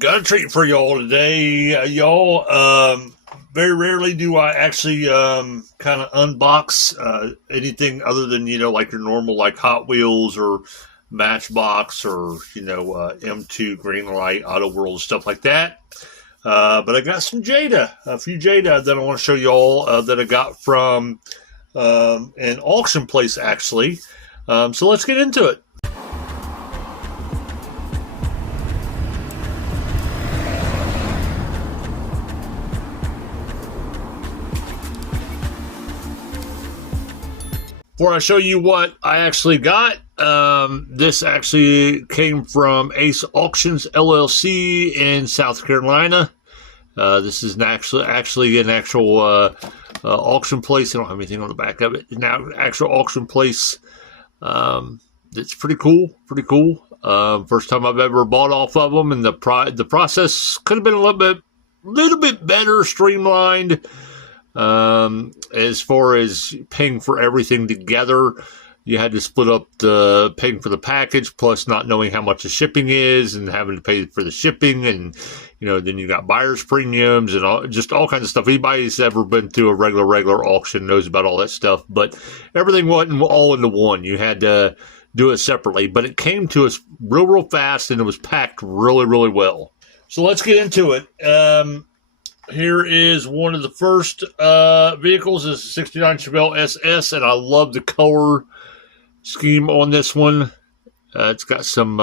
Got a treat for y'all today, y'all. Very rarely do I actually kind of unbox anything other than like your normal like Hot Wheels or Matchbox or M2 Greenlight, Auto World, stuff like that. But I got some Jada, a few Jada that I want to show y'all that I got from an auction place actually. So let's get into it. Before I show you what I actually got, this actually came from Ace Auctions LLC in South Carolina. This is actually an actual auction place. I don't have anything on the back of it. Now, actual auction place. It's pretty cool. First time I've ever bought off of them, and the process could have been a little bit better streamlined. As far as paying for everything together, you had to split up the paying for the package plus not knowing how much the shipping is and having to pay for the shipping, and then you got buyer's premiums and all kinds of stuff. Anybody who's ever been to a regular auction knows about all that stuff, but everything wasn't all into one. You had to do it separately, but it came to us real fast, and it was packed really well. So let's get into it. Here is one of the first vehicles. This is a 69 Chevelle SS, and I love the color scheme on this one. It's got some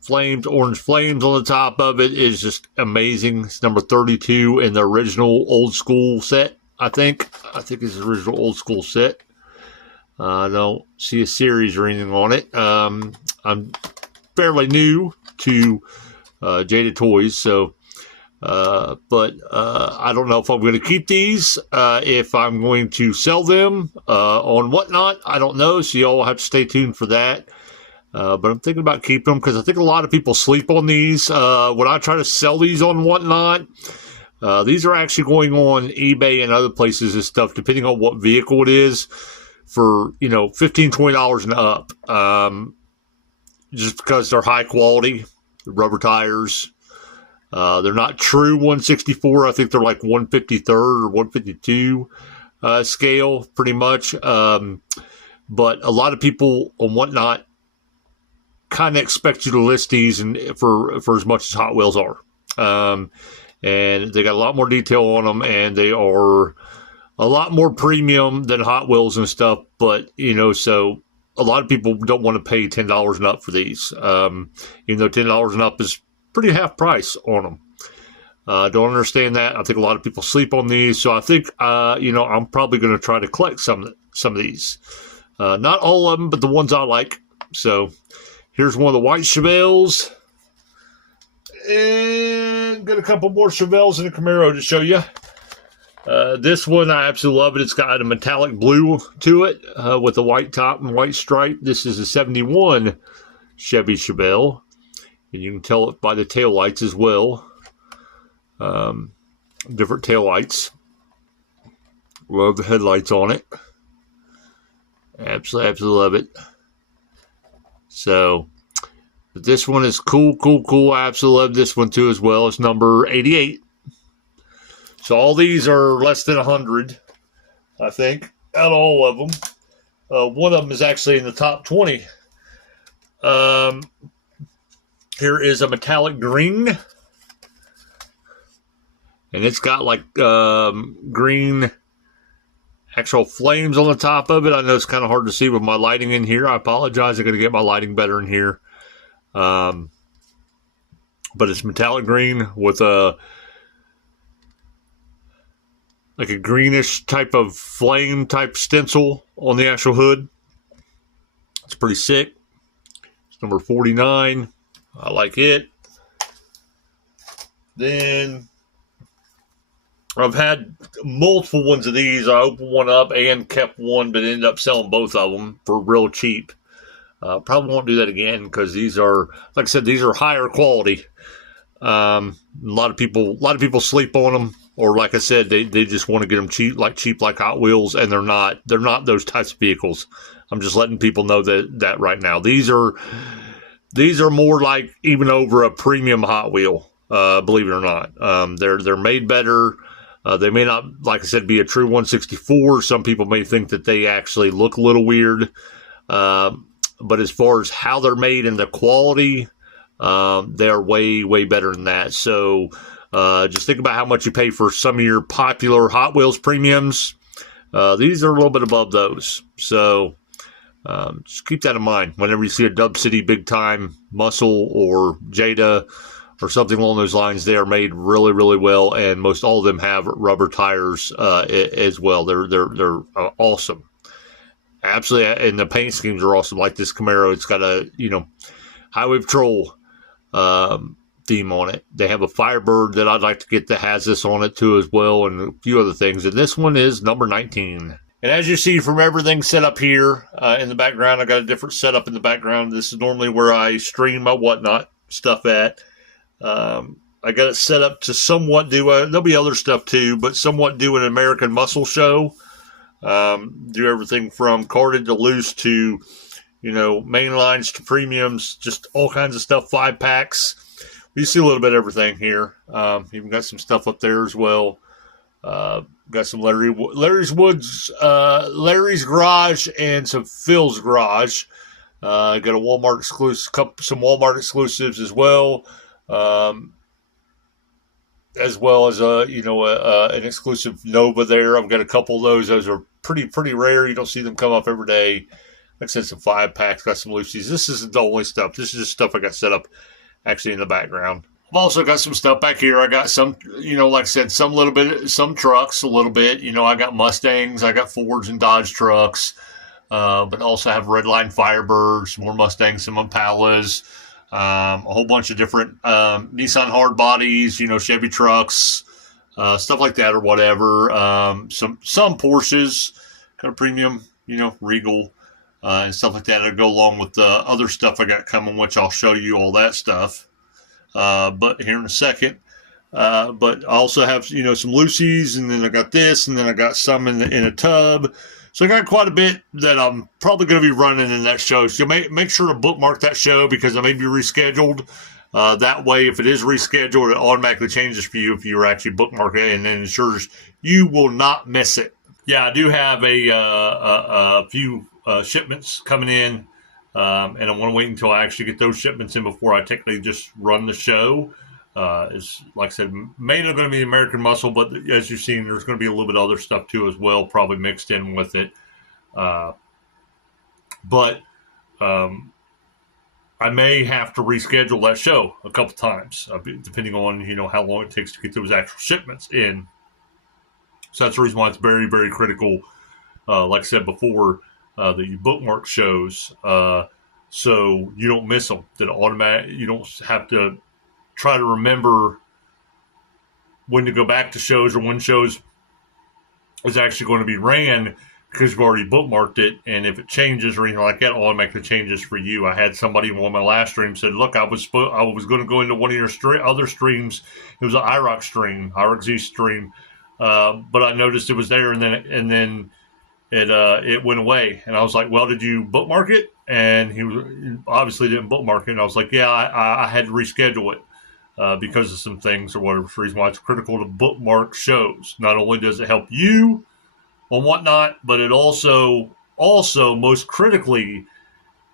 flames, orange flames on the top of it. It's just amazing. It's number 32 in the original old school set, I think. it's the original old school set. I don't see a series or anything on it. I'm fairly new to Jada Toys, so... But I don't know if I'm going to keep these, if I'm going to sell them on Whatnot. I don't know, so y'all have to stay tuned for that. But I'm thinking about keeping them because I think a lot of people sleep on these. When I try to sell these on Whatnot, these are actually going on eBay and other places and stuff, depending on what vehicle it is, for $15, $20 and up. Just because they're high quality, rubber tires. They're not true 164. I think they're like 153rd or 152 scale, pretty much. But a lot of people on Whatnot kind of expect you to list these for as much as Hot Wheels are. And they got a lot more detail on them, and they are a lot more premium than Hot Wheels and stuff. But, so a lot of people don't want to pay $10 and up for these. Even though $10 and up is pretty half price on them. Don't understand that. I think a lot of people sleep on these, so I think I'm probably going to try to collect some of these. Not all of them, but the ones I like. So here's one of the white Chevelles, and got a couple more Chevelles and a Camaro to show you. This one I absolutely love it. It's got a metallic blue to it with a white top and white stripe. This is a 71 Chevy Chevelle. And you can tell it by the taillights as well. Different taillights. Love the headlights on it. Absolutely love it. So, but this one is cool. I absolutely love this one too as well. It's number 88. So all these are less than 100, I think, out of all of them. One of them is actually in the top 20. Here is a metallic green, and it's got like green actual flames on the top of it. I know it's kind of hard to see with my lighting in here. I apologize. I'm going to get my lighting better in here. But it's metallic green with a greenish type of flame type stencil on the actual hood. It's pretty sick. It's number 49. I like it. Then I've had multiple ones of these. I opened one up and kept one, but ended up selling both of them for real cheap. Probably won't do that again because these are, like I said, these are higher quality. A lot of people sleep on them, or like I said, they just want to get them cheap like Hot Wheels, and they're not those types of vehicles. I'm just letting people know that right now. These are these are more like even over a premium Hot Wheel, believe it or not. They're made better. They may not, like I said, be a true 164. Some people may think that they actually look a little weird. But as far as how they're made and the quality, they're way, way better than that. So just think about how much you pay for some of your popular Hot Wheels premiums. These are a little bit above those. So just keep that in mind whenever you see a Dub City BigTime Muscle or Jada or something along those lines. They are made really, really well, and most all of them have rubber tires as well. They're awesome. Absolutely, and the paint schemes are awesome. Like this Camaro, it's got a Highway Patrol theme on it. They have a Firebird that I'd like to get that has this on it too as well, and a few other things. And this one is number 19. And as you see from everything set up here in the background, I got a different setup in the background. This is normally where I stream my whatnot stuff at. I got it set up to somewhat do there'll be other stuff too, but somewhat do an American Muscle show. Do everything from carded to loose to, main lines to premiums, just all kinds of stuff, 5-packs. You see a little bit of everything here. Even got some stuff up there as well. Got some Larry's Garage and some Phil's Garage. Got a Walmart exclusive, some Walmart exclusives as well. As well as an exclusive Nova there. I've got a couple of those. Those are pretty rare. You don't see them come up every day. Like I said, some 5-packs, got some loosies. This isn't the only stuff. This is just stuff I got set up actually in the background. I've also got some stuff back here. I got some, like I said, some trucks a little bit. I got Mustangs, I got Fords and Dodge trucks, but also have Redline Firebirds, more Mustangs, some Impalas, a whole bunch of different Nissan hard bodies, Chevy trucks, stuff like that or whatever. Some Porsches, kind of premium, Regal, and stuff like that to go along with the other stuff I got coming, which I'll show you all that stuff. But here in a second. But I also have, some loosies, and then I got this, and then I got some in a tub. So I got quite a bit that I'm probably going to be running in that show. So make sure to bookmark that show because it may be rescheduled. That way, if it is rescheduled, it automatically changes for you if you're actually bookmarking it, and then ensures you will not miss it. Yeah, I do have a few shipments coming in. And I want to wait until I actually get those shipments in before I technically just run the show. It's like I said, mainly going to be American Muscle, but as you've seen, there's going to be a little bit of other stuff too as well, probably mixed in with it. But I may have to reschedule that show a couple times, depending on how long it takes to get those actual shipments in. So that's the reason why it's very, very critical. Like I said before. That you bookmark shows so you don't miss them. That you don't have to try to remember when to go back to shows or when shows is actually going to be ran because you've already bookmarked it. And if it changes or anything like that, automatically changes for you. I had somebody in one of my last streams said, "Look, I was going to go into one of your other streams. It was an IROC Z stream, but I noticed it was there, and then." It went away, and I was like, "Well, did you bookmark it?" And he obviously didn't bookmark it. And I was like, "Yeah, I had to reschedule it because of some things or whatever reason why it's critical to bookmark shows. Not only does it help you on whatnot, but it also most critically,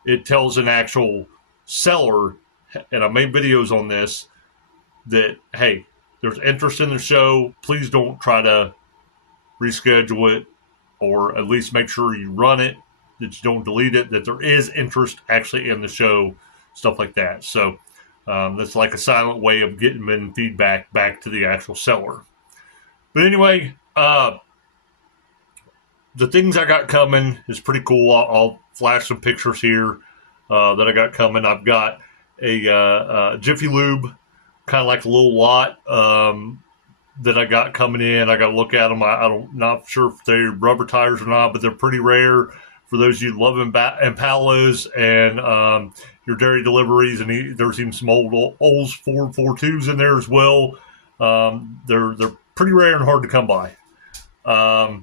it tells an actual seller, and I made videos on this, that hey, there's interest in the show. Please don't try to reschedule it." Or at least make sure you run it, that you don't delete it, that there is interest actually in the show, stuff like that. So that's like a silent way of getting feedback back to the actual seller. But anyway, the things I got coming is pretty cool. I'll flash some pictures here that I got coming. I've got a Jiffy Lube, kind of like a little lot. That I got coming in. I got to look at them. I'm not sure if they're rubber tires or not, but they're pretty rare for those of you who love Impalas and your dairy deliveries. And there's even some old Olds Ford 4.2s in there as well. They're pretty rare and hard to come by. I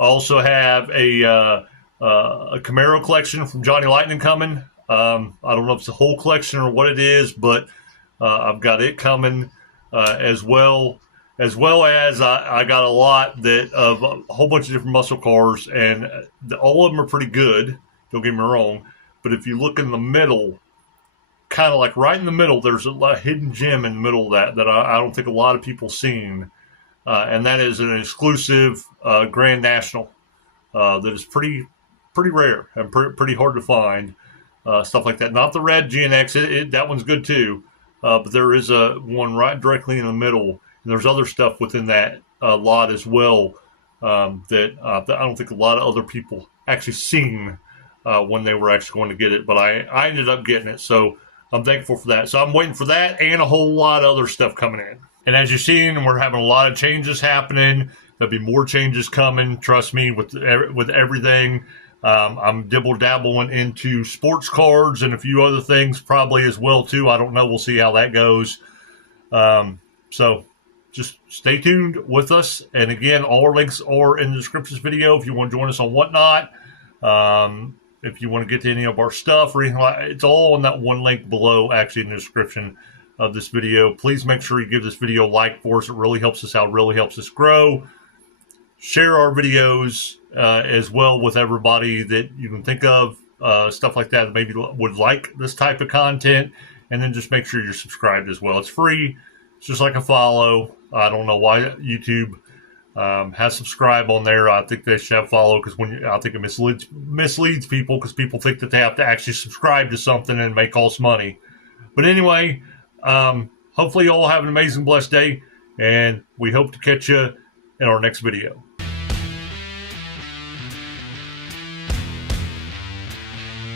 also have a Camaro collection from Johnny Lightning coming. I don't know if it's a whole collection or what it is, but I've got it coming as well. As well as I got a lot that of a whole bunch of different muscle cars, and all of them are pretty good. Don't get me wrong, but if you look in the middle, kind of like right in the middle, there's a hidden gem in the middle of that I don't think a lot of people seen, and that is an exclusive Grand National that is pretty rare and pretty hard to find. Stuff like that. Not the red GNX. That one's good too, but there is a one right directly in the middle. And there's other stuff within that lot as well that I don't think a lot of other people actually seen when they were actually going to get it. But I ended up getting it, so I'm thankful for that. So I'm waiting for that and a whole lot of other stuff coming in. And as you've seen, we're having a lot of changes happening. There'll be more changes coming. Trust me, with everything. I'm dibble-dabbling into sports cards and a few other things probably as well, too. I don't know. We'll see how that goes. So just stay tuned with us. And again, all our links are in the description of this video if you want to join us on Whatnot. If you want to get to any of our stuff or anything like that, it's all on that one link below, actually, in the description of this video. Please make sure you give this video a like for us. It really helps us out, really helps us grow. Share our videos as well with everybody that you can think of, stuff like that maybe would like this type of content. And then just make sure you're subscribed as well. It's free. It's just like a follow. I don't know why YouTube has subscribe on there. I think they should have follow because I think it misleads people because people think that they have to actually subscribe to something and make us money. But anyway, hopefully you all have an amazing, blessed day, and we hope to catch you in our next video.